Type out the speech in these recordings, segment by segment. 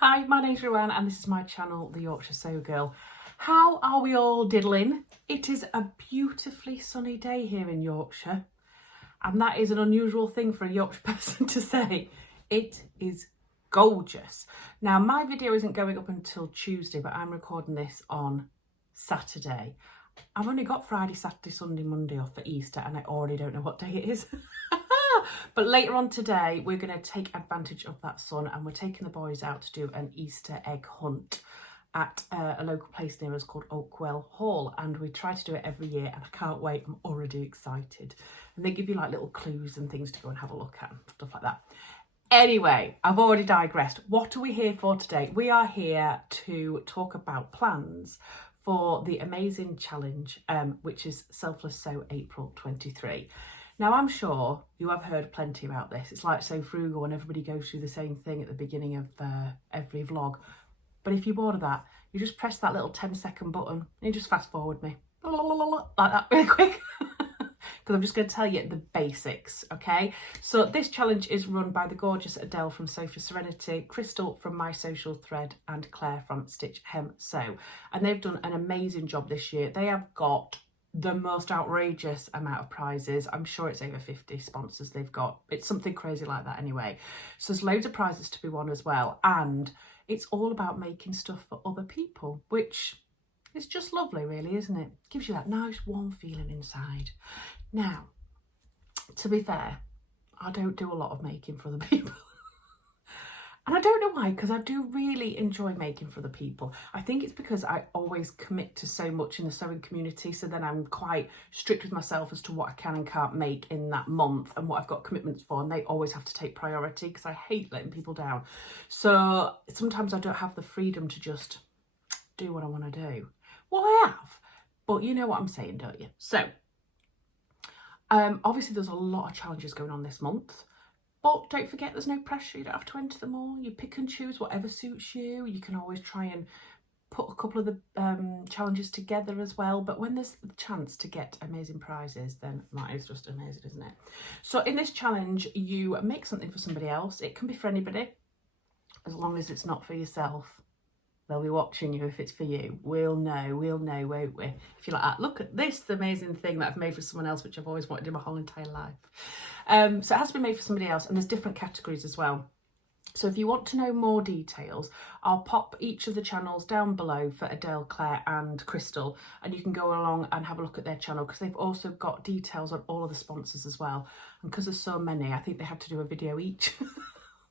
Hi, my name's Ruan and this is my channel, The Yorkshire Sew Girl. How are we all diddling? It is a beautifully sunny day here in Yorkshire, and that is an unusual thing for a Yorkshire person to say. It is gorgeous. Now, my video isn't going up until Tuesday, but I'm recording this on Saturday. I've only got Friday, Saturday, Sunday, Monday off for Easter, and I already don't know what day it is. But later on today, we're going to take advantage of that sun and we're taking the boys out to do an Easter egg hunt at a local place near us called Oakwell Hall. And we try to do it every year and I can't wait. I'm already excited. And they give you like little clues and things to go and have a look at and stuff like that. Anyway, I've already digressed. What are we here for today? We are here to talk about plans for the amazing challenge, which is Selfless Sew April 23. Now, I'm sure you have heard plenty about this. It's like So Frugal and everybody goes through the same thing at the beginning of every vlog. But if you're bored of that, you just press that little 10-second button and you just fast forward me. Like that really quick. Because I'm just going to tell you the basics, okay? So this challenge is run by the gorgeous Adele from Sew for Serenity, Crystal from My Social Thread and Claire from Stitch Hem Sew. And they've done an amazing job this year. They have got the most outrageous amount of prizes. I'm sure it's over 50 sponsors they've got. It's something crazy like that anyway. So there's loads of prizes to be won as well. And it's all about making stuff for other people, which is just lovely really, isn't it? Gives you that nice warm feeling inside. Now, to be fair, I don't do a lot of making for other people. And I don't know why, because I do really enjoy making for other people. I think it's because I always commit to so much in the sewing community, so then I'm quite strict with myself as to what I can and can't make in that month and what I've got commitments for, and they always have to take priority because I hate letting people down. So sometimes I don't have the freedom to just do what I want to do. Well, I have, but you know what I'm saying, don't you? So obviously there's a lot of challenges going on this month. But don't forget, there's no pressure. You don't have to enter them all. You pick and choose whatever suits you. You can always try and put a couple of the challenges together as well. But when there's the chance to get amazing prizes, then that is just amazing, isn't it? So in this challenge, you make something for somebody else. It can be for anybody, as long as it's not for yourself. They'll be watching you if it's for you. We'll know, won't we? If you're like, look at this amazing thing that I've made for someone else, which I've always wanted in my whole entire life. So it has to be made for somebody else, and there's different categories as well. So if you want to know more details, I'll pop each of the channels down below for Adele, Claire and Crystal, and you can go along and have a look at their channel because they've also got details on all of the sponsors as well. And because there's so many, I think they had to do a video each.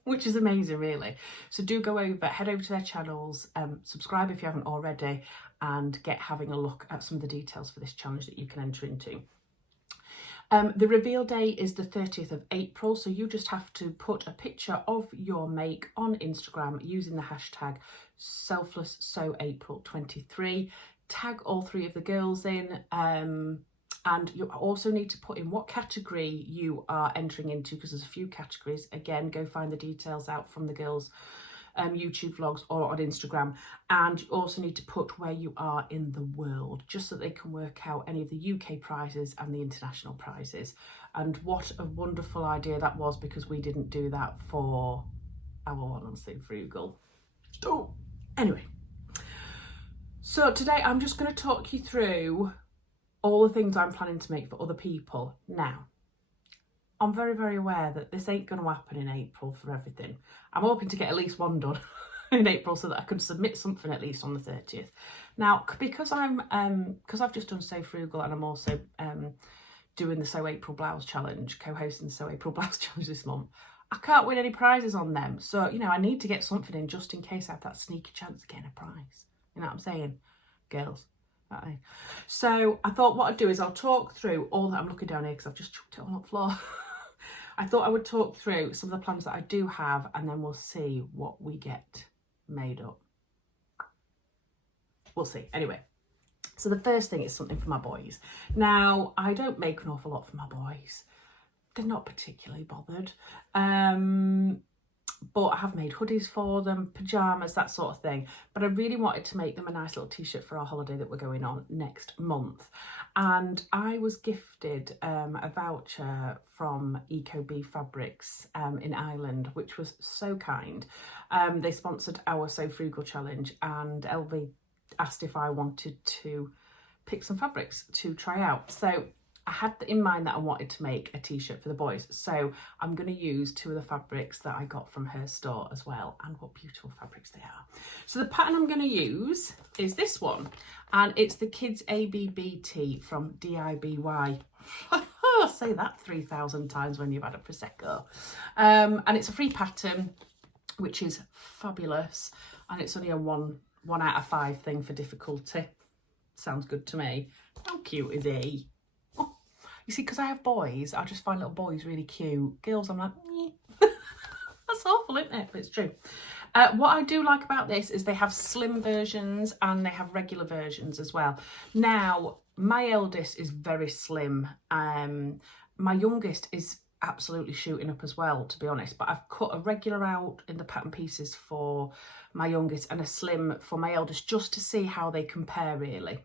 Which is amazing, really. So do go over, head over to their channels, subscribe if you haven't already, and get having a look at some of the details for this challenge that you can enter into. The reveal day is the 30th of April, so you just have to put a picture of your make on Instagram using the hashtag SelflessSewApril23. Tag all three of the girls in. And you also need to put in what category you are entering into, because there's a few categories. Again, go find the details out from the girls' YouTube vlogs or on Instagram. And you also need to put where you are in the world, just so they can work out any of the UK prizes and the international prizes. And what a wonderful idea that was, because we didn't do that for our one on So Frugal. Oh, anyway. So today I'm just going to talk you through all the things I'm planning to make for other people. Now, I'm very, very aware that this ain't going to happen in April for everything. I'm hoping to get at least one done in April so that I can submit something at least on the 30th. Now, because I've just done So Frugal and I'm also doing the Sew April Blouse Challenge, co-hosting the Sew April Blouse Challenge this month, I can't win any prizes on them. So, you know, I need to get something in just in case I have that sneaky chance of getting a prize. You know what I'm saying, girls? Right. So I thought what I'd do is I'll talk through all that. I'm looking down here because I've just chucked it all on the floor. I thought I would talk through some of the plans that I do have, and then we'll see what we get made up. We'll see. Anyway, so the first thing is something for my boys. Now, I don't make an awful lot for my boys. They're not particularly bothered. but I have made hoodies for them, pyjamas, that sort of thing. But I really wanted to make them a nice little t-shirt for our holiday that we're going on next month. And I was gifted a voucher from EcoBee Fabrics in Ireland, which was so kind. They sponsored our So Frugal challenge, and LV asked if I wanted to pick some fabrics to try out. So I had in mind that I wanted to make a t-shirt for the boys, so I'm going to use 2 of the fabrics that I got from her store as well, and what beautiful fabrics they are. So the pattern I'm going to use is this one, and it's the Kids ABB tee from DIBY. I'll say that 3,000 times when you've had a Prosecco. And it's a free pattern, which is fabulous, and it's only a 1 out of 5 thing for difficulty. Sounds good to me. How cute is he? You see, because I have boys, I just find little boys really cute. Girls, I'm like, that's awful, isn't it? But it's true. What I do like about this is they have slim versions and they have regular versions as well. Now, my eldest is very slim. My youngest is absolutely shooting up as well, to be honest. But I've cut a regular out in the pattern pieces for my youngest and a slim for my eldest, just to see how they compare, really.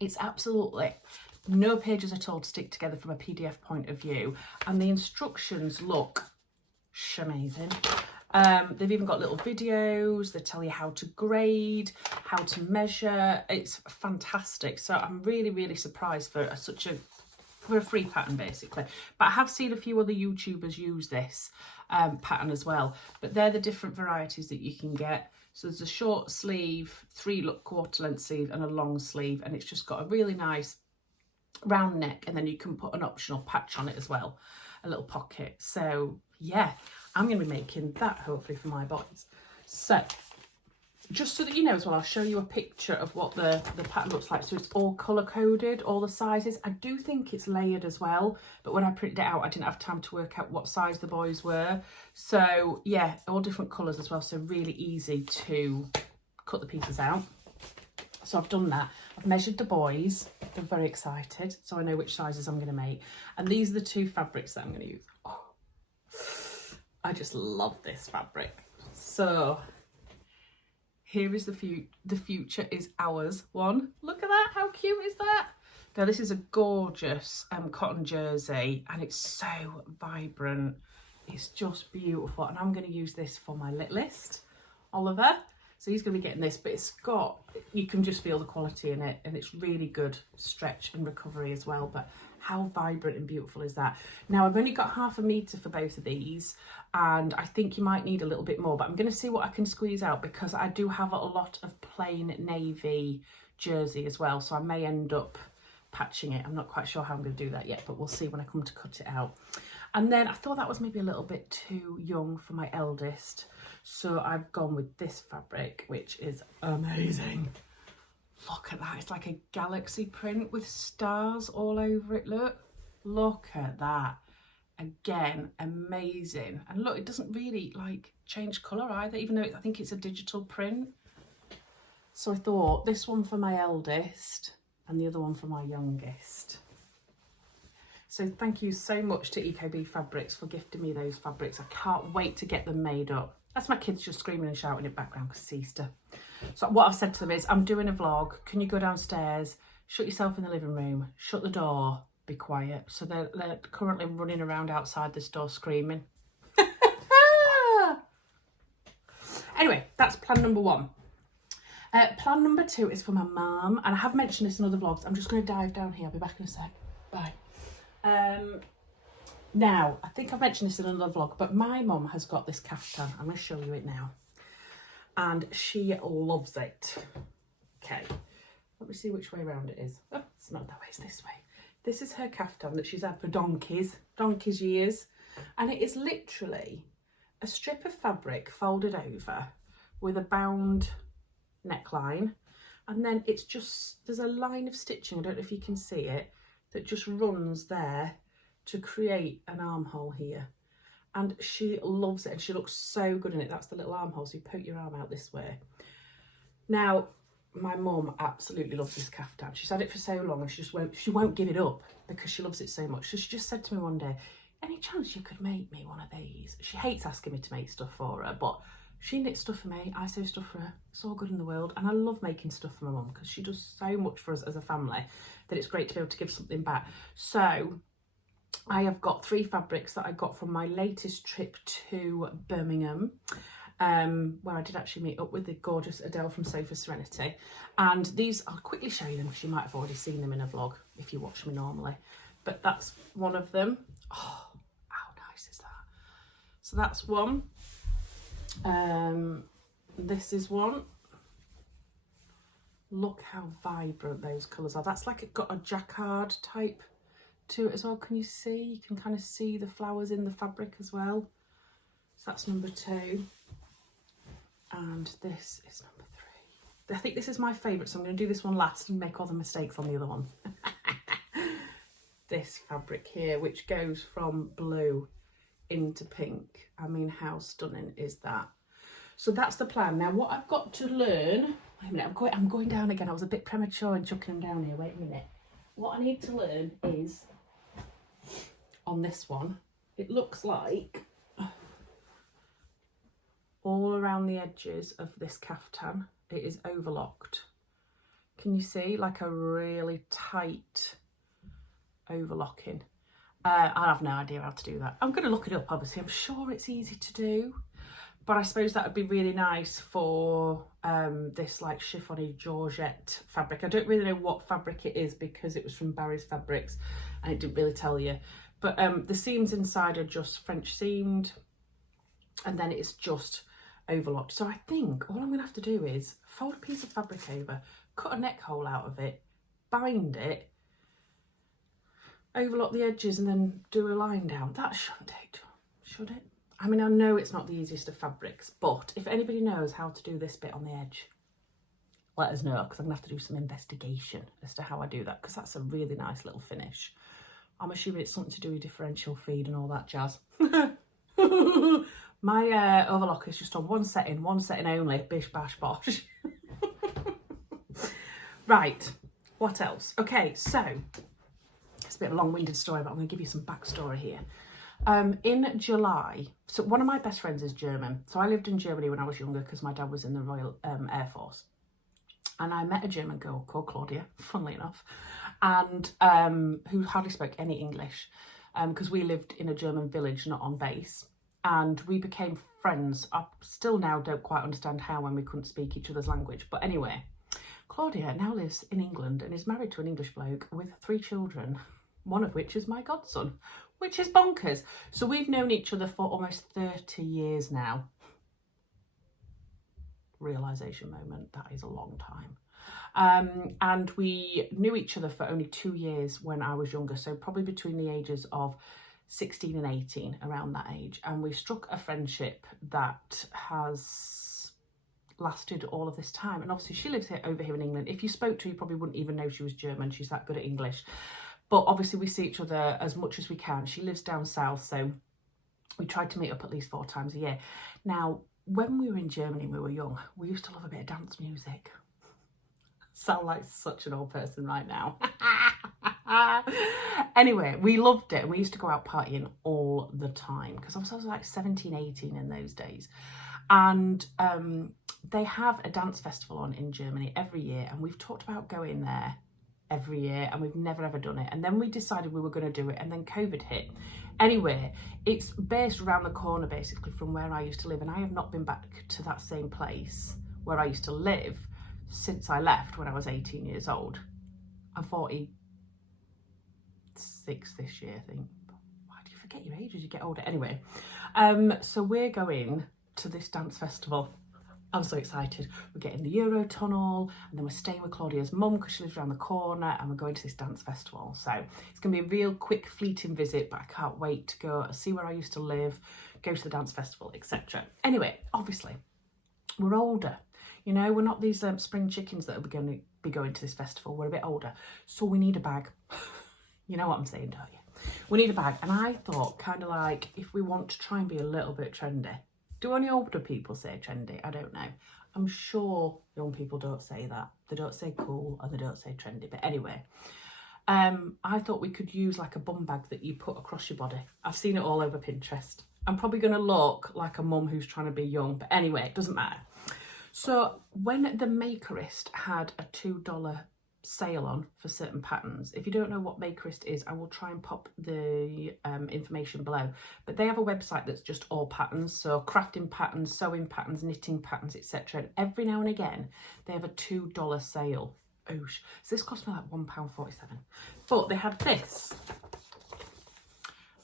It's absolutely no pages at all to stick together from a PDF point of view, and the instructions look amazing. They've even got little videos. They tell you how to grade, how to measure. It's fantastic. So I'm really, really surprised for a free pattern, basically. But I have seen a few other YouTubers use this pattern as well. But they're the different varieties that you can get. So there's a short sleeve, 3/4 length sleeve, and a long sleeve, and it's just got a really nice round neck, and then you can put an optional patch on it as well, a little pocket. So yeah, I'm going to be making that hopefully for my boys. So just so that you know as well, I'll show you a picture of what the pattern looks like. So it's all colour coded, all the sizes. I do think it's layered as well, but when I printed it out, I didn't have time to work out what size the boys were. So yeah, all different colours as well, so really easy to cut the pieces out. So I've done that. I've measured the boys. They're very excited, so I know which sizes I'm going to make. And these are the 2 fabrics that I'm going to use. Oh, I just love this fabric. So here is the future is ours one. Look at that. How cute is that? Now this is a gorgeous cotton jersey, and it's so vibrant. It's just beautiful. And I'm going to use this for my littlest, Oliver. So he's going to be getting this, but it's got, you can just feel the quality in it, and it's really good stretch and recovery as well. But how vibrant and beautiful is that? Now I've only got 1/2 metre for both of these, and I think you might need a little bit more, but I'm going to see what I can squeeze out, because I do have a lot of plain navy jersey as well. So I may end up patching it. I'm not quite sure how I'm going to do that yet, but we'll see when I come to cut it out. And then I thought that was maybe a little bit too young for my eldest, so I've gone with this fabric, which is amazing. Look at that. It's like a galaxy print with stars all over it. Look at that. Again, amazing. And look, it doesn't really like change colour either, even though I think it's a digital print. So I thought this one for my eldest and the other one for my youngest. So thank you so much to EcoBee Fabrics for gifting me those fabrics. I can't wait to get them made up. That's my kids just screaming and shouting in the background because it's Easter. So what I've said to them is, I'm doing a vlog. Can you go downstairs, shut yourself in the living room, shut the door, be quiet. So they're currently running around outside this door screaming. Anyway, that's plan number 1. Plan number 2 is for my mum, and I have mentioned this in other vlogs. I'm just going to dive down here. I'll be back in a sec. Bye. Now, I think I've mentioned this in another vlog, but my mum has got this caftan. I'm going to show you it now. And she loves it. Okay, let me see which way around it is. Oh, it's not that way, it's this way. This is her caftan that she's had for donkey's years. And it is literally a strip of fabric folded over with a bound neckline. And then it's just, there's a line of stitching, I don't know if you can see it, that just runs there to create an armhole here. And she loves it, and she looks so good in it. That's the little armhole, so you poke your arm out this way. Now, my mum absolutely loves this caftan. She's had it for so long, and she won't give it up because she loves it so much. So she just said to me one day, any chance you could make me one of these? She hates asking me to make stuff for her, but she knits stuff for me, I sew stuff for her. It's all good in the world. And I love making stuff for my mum because she does so much for us as a family that it's great to be able to give something back. So I have got 3 fabrics that I got from my latest trip to Birmingham, where I did actually meet up with the gorgeous Adele from Sofa Serenity. And these, I'll quickly show you them because you might have already seen them in a vlog if you watch me normally. But that's one of them. Oh, how nice is that? So that's one. This is one. Look how vibrant those colours are. That's like it got a jacquard type to it as well. Can you see? You can kind of see the flowers in the fabric as well. So that's number 2. And this is number 3. I think this is my favourite, so I'm going to do this one last and make all the mistakes on the other one. This fabric here, which goes from blue into pink. I mean, how stunning is that? So that's the plan. Now, what I've got to learn... Wait a minute, I'm going down again. I was a bit premature in chucking them down here. Wait a minute. What I need to learn is, on this one, it looks like all around the edges of this caftan, it is overlocked. Can you see? Like a really tight overlocking. I have no idea how to do that. I'm going to look it up, obviously. I'm sure it's easy to do. But I suppose that would be really nice for this like chiffony Georgette fabric. I don't really know what fabric it is because it was from Barry's Fabrics and it didn't really tell you. But the seams inside are just French seamed and then it's just overlocked. So I think all I'm going to have to do is fold a piece of fabric over, cut a neck hole out of it, bind it, overlock the edges and then do a line down. That shouldn't take too long, should it? I mean, I know it's not the easiest of fabrics, but if anybody knows how to do this bit on the edge, let us know, because I'm going to have to do some investigation as to how I do that, because that's a really nice little finish. I'm assuming it's something to do with differential feed and all that jazz. My overlock is just on one setting only, bish, bash, bosh. Right, what else? Okay, so, it's a bit of a long-winded story, but I'm going to give you some backstory here. In July, so one of my best friends is German. So I lived in Germany when I was younger because my dad was in the Royal Air Force. And I met a German girl called Claudia, funnily enough, and who hardly spoke any English because we lived in a German village, not on base. And we became friends. I still now don't quite understand how when we couldn't speak each other's language. But anyway, Claudia now lives in England and is married to an English bloke with 3 children, one of which is my godson, which is bonkers. So we've known each other for almost 30 years now. Realisation moment, that is a long time. And we knew each other for only 2 years when I was younger, so probably between the ages of 16 and 18, around that age. And we struck a friendship that has lasted all of this time. And obviously she lives over here in England. If you spoke to her, you probably wouldn't even know she was German. She's that good at English. But obviously we see each other as much as we can. She lives down south, so we tried to meet up at least 4 times a year. Now, when we were in Germany and we were young, we used to love a bit of dance music. Sound like such an old person right now. Anyway, we loved it. We used to go out partying all the time because I was like 17, 18 in those days. And they have a dance festival on in Germany every year, and we've talked about going there every year and we've never ever done it. And then we decided we were going to do it and then COVID hit. Anyway, it's based around the corner basically from where I used to live, and I have not been back to that same place where I used to live since I left when I was 18 years old. I'm 46 this year, I think. Why do you forget your age as you get older? Anyway, so we're going to this dance festival. I'm so excited. We're getting the Eurotunnel and then we're staying with Claudia's mum because she lives around the corner, and we're going to this dance festival. So it's going to be a real quick fleeting visit, but I can't wait to go see where I used to live, go to the dance festival, etc. Anyway, obviously, we're older. You know, we're not these spring chickens that are going to be going to this festival. We're a bit older. So we need a bag. You know what I'm saying, don't you? We need a bag. And I thought, kind of like, if we want to try and be a little bit trendy. Do any older people say trendy? I don't know. I'm sure young people don't say that. They don't say cool and they don't say trendy. But anyway, I thought we could use like a bum bag that you put across your body. I've seen it all over Pinterest. I'm probably going to look like a mum who's trying to be young, but anyway, it doesn't matter. So when the Makerist had a $2 sale on for certain patterns, if you don't know what Makerist is, I will try and pop the information below, but they have a website that's just all patterns, so crafting patterns, sewing patterns, knitting patterns, etc. And every now and again they have a $2 sale. Oosh. So this cost me like £1.47, but they had this,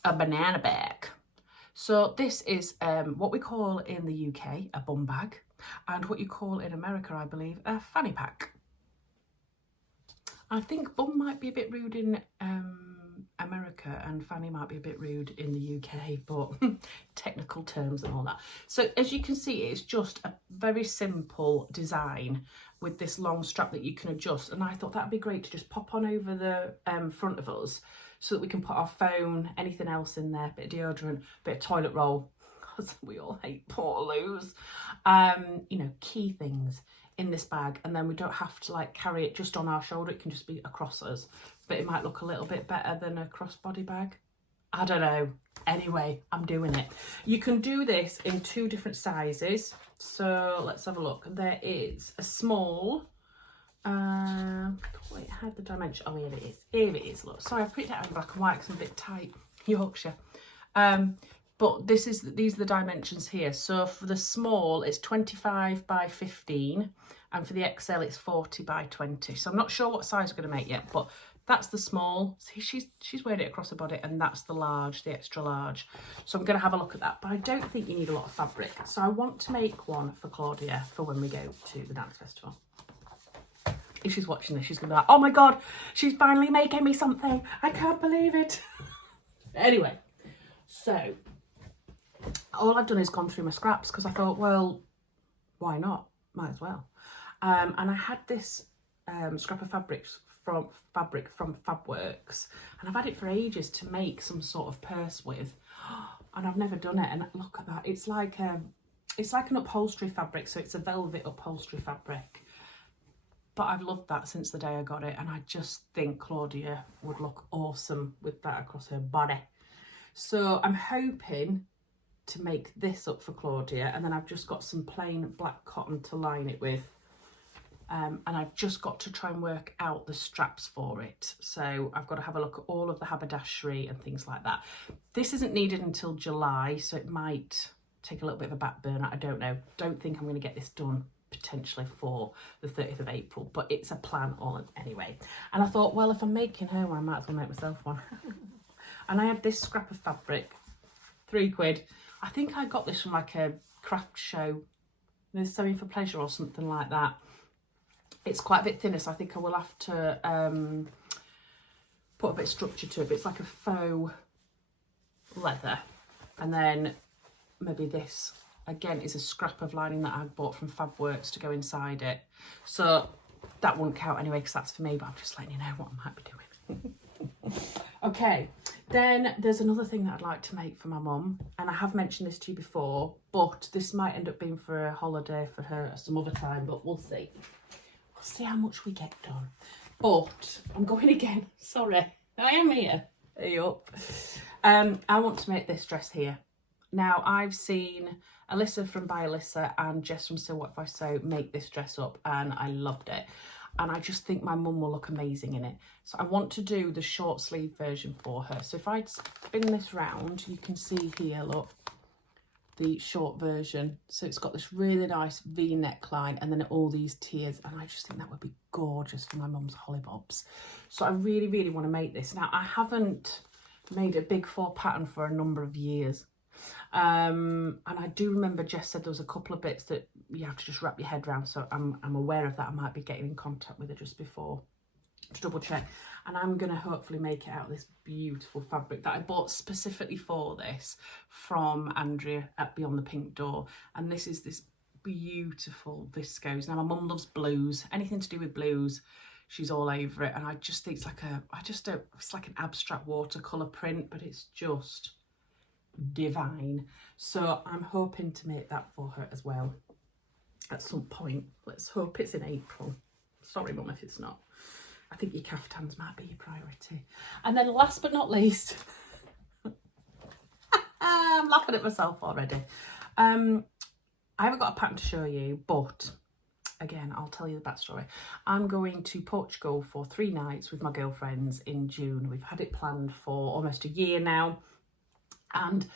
a banana bag. So this is what we call in the UK a bum bag, and what you call in America, I believe, a fanny pack. I think bum might be a bit rude in America and fanny might be a bit rude in the UK, but technical terms and all that. So as you can see, it's just a very simple design with this long strap that you can adjust, and I thought that'd be great to just pop on over the front of us so that we can put our phone, anything else in there, bit of deodorant, bit of toilet roll, because we all hate portaloos, you know, key things in this bag, and then we don't have to like carry it just on our shoulder, it can just be across us, but it might look a little bit better than a crossbody bag. I don't know. Anyway, I'm doing it. You can do this in 2 different sizes, so let's have a look. There is a small, wait, I had the dimension. Oh, here it is. Here it is. Look, sorry, I put it out in black and white because I'm a bit tight. Yorkshire. But these are the dimensions here. So for the small, it's 25 by 15, and for the XL, it's 40 by 20. So I'm not sure what size we're going to make yet, but that's the small. See, she's wearing it across her body, and that's the large, the extra large. So I'm going to have a look at that, but I don't think you need a lot of fabric. So I want to make one for Claudia for when we go to the dance festival. If she's watching this, she's going to be like, oh my God, she's finally making me something. I can't believe it. Anyway, so all I've done is gone through my scraps because I thought, well, why not? Might as well. And I had this scrap of fabric from Fabworks, and I've had it for ages to make some sort of purse with, and I've never done it. And look at that, it's like an upholstery fabric, so it's a velvet upholstery fabric. But I've loved that since the day I got it, and I just think Claudia would look awesome with that across her body. So I'm hoping to make this up for Claudia, and then I've just got some plain black cotton to line it with. And I've just got to try and work out the straps for it. So I've got to have a look at all of the haberdashery and things like that. This isn't needed until July, so it might take a little bit of a back burner. I don't know. Don't think I'm going to get this done potentially for the 30th of April, but it's a plan all anyway. And I thought, well, if I'm making her one, I might as well make myself one. And I had this scrap of fabric, £3. I think I got this from like a craft show, Sewing for Pleasure or something like that. It's quite a bit thinner, so I think I will have to put a bit of structure to it, but it's like a faux leather. And then maybe this, again, is a scrap of lining that I bought from Fabworks to go inside it. So that won't count anyway, because that's for me, but I'm just letting you know what I might be doing. Okay, then there's another thing that I'd like to make for my mum, and I have mentioned this to you before, but this might end up being for a holiday for her some other time, but we'll see. We'll see how much we get done. But I'm going again. Sorry, I am here. Hey up. I want to make this dress here. Now, I've seen Alyssa from By Alyssa and Jess from Sew What If I Sew make this dress up, and I loved it. And I just think my mum will look amazing in it. So I want to do the short sleeve version for her. So if I spin this round, you can see here, look, the short version. So it's got this really nice V neckline and then all these tiers, and I just think that would be gorgeous for my mum's hollybobs. So I really, really want to make this. Now, I haven't made a big 4 pattern for a number of years. And I do remember Jess said there was a couple of bits that you have to just wrap your head around, so I'm aware of that. I might be getting in contact with her just before to double check, and I'm gonna hopefully make it out of this beautiful fabric that I bought specifically for this from Andrea at Beyond the Pink Door. And this is this beautiful viscose. Now, my mum loves blues, anything to do with blues, she's all over it, and I just think it's like it's like an abstract watercolor print, but it's just divine. So I'm hoping to make that for her as well at some point. Let's hope it's in April. Sorry, Mum, if it's not. I think your caftans might be your priority. And then last but not least, I'm laughing at myself already. I haven't got a pattern to show you, but again, I'll tell you the backstory. I'm going to Portugal for 3 nights with my girlfriends in June. We've had it planned for almost a year now. And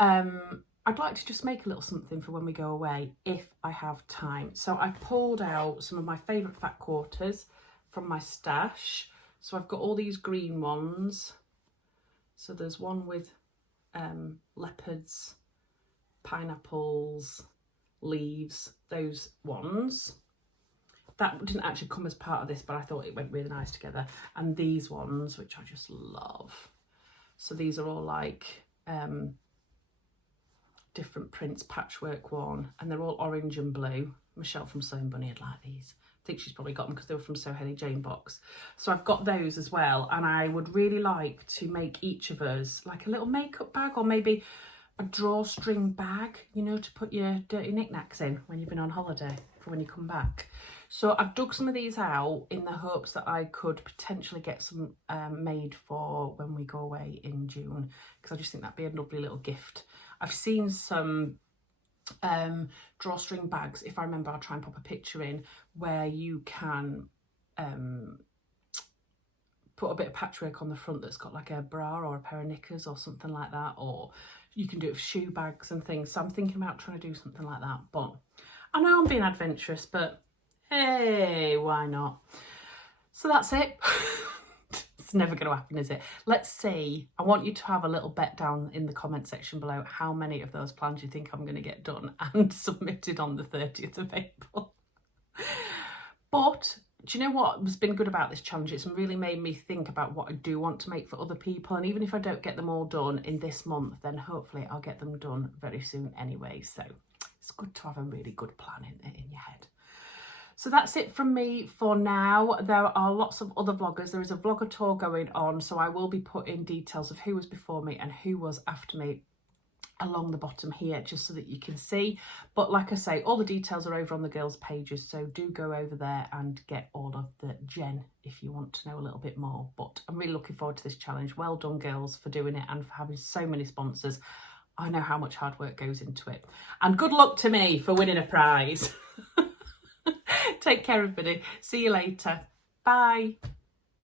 I'd like to just make a little something for when we go away, if I have time. So I've pulled out some of my favourite fat quarters from my stash. So I've got all these green ones. So there's one with leopards, pineapples, leaves, those ones. That didn't actually come as part of this, but I thought it went really nice together. And these ones, which I just love. So these are all like different prints, patchwork one, and they're all orange and blue. Michelle from Sewing Bunny would like these. I think she's probably got them because they were from Sew Henny Jane box. So I've got those as well, and I would really like to make each of us like a little makeup bag, or maybe a drawstring bag, you know, to put your dirty knickknacks in when you've been on holiday for when you come back. So I've dug some of these out in the hopes that I could potentially get some made for when we go away in June, because I just think that'd be a lovely little gift. I've seen some drawstring bags, if I remember, I'll try and pop a picture in, where you can put a bit of patchwork on the front that's got like a bra or a pair of knickers or something like that, or you can do it with shoe bags and things. So I'm thinking about trying to do something like that, but I know I'm being adventurous, but hey, why not? So that's it. It's never going to happen, is it? Let's see. I want you to have a little bet down in the comment section below how many of those plans you think I'm going to get done and submitted on the 30th of April. But do you know what has been good about this challenge? It's really made me think about what I do want to make for other people. And even if I don't get them all done in this month, then hopefully I'll get them done very soon anyway. So it's good to have a really good plan in your head. So that's it from me for now. There are lots of other vloggers. There is a vlogger tour going on, so I will be putting details of who was before me and who was after me along the bottom here, just so that you can see. But like I say, all the details are over on the girls' pages, so do go over there and get all of the gen if you want to know a little bit more. But I'm really looking forward to this challenge. Well done, girls, for doing it and for having so many sponsors. I know how much hard work goes into it. And good luck to me for winning a prize. Take care, everybody. See you later. Bye.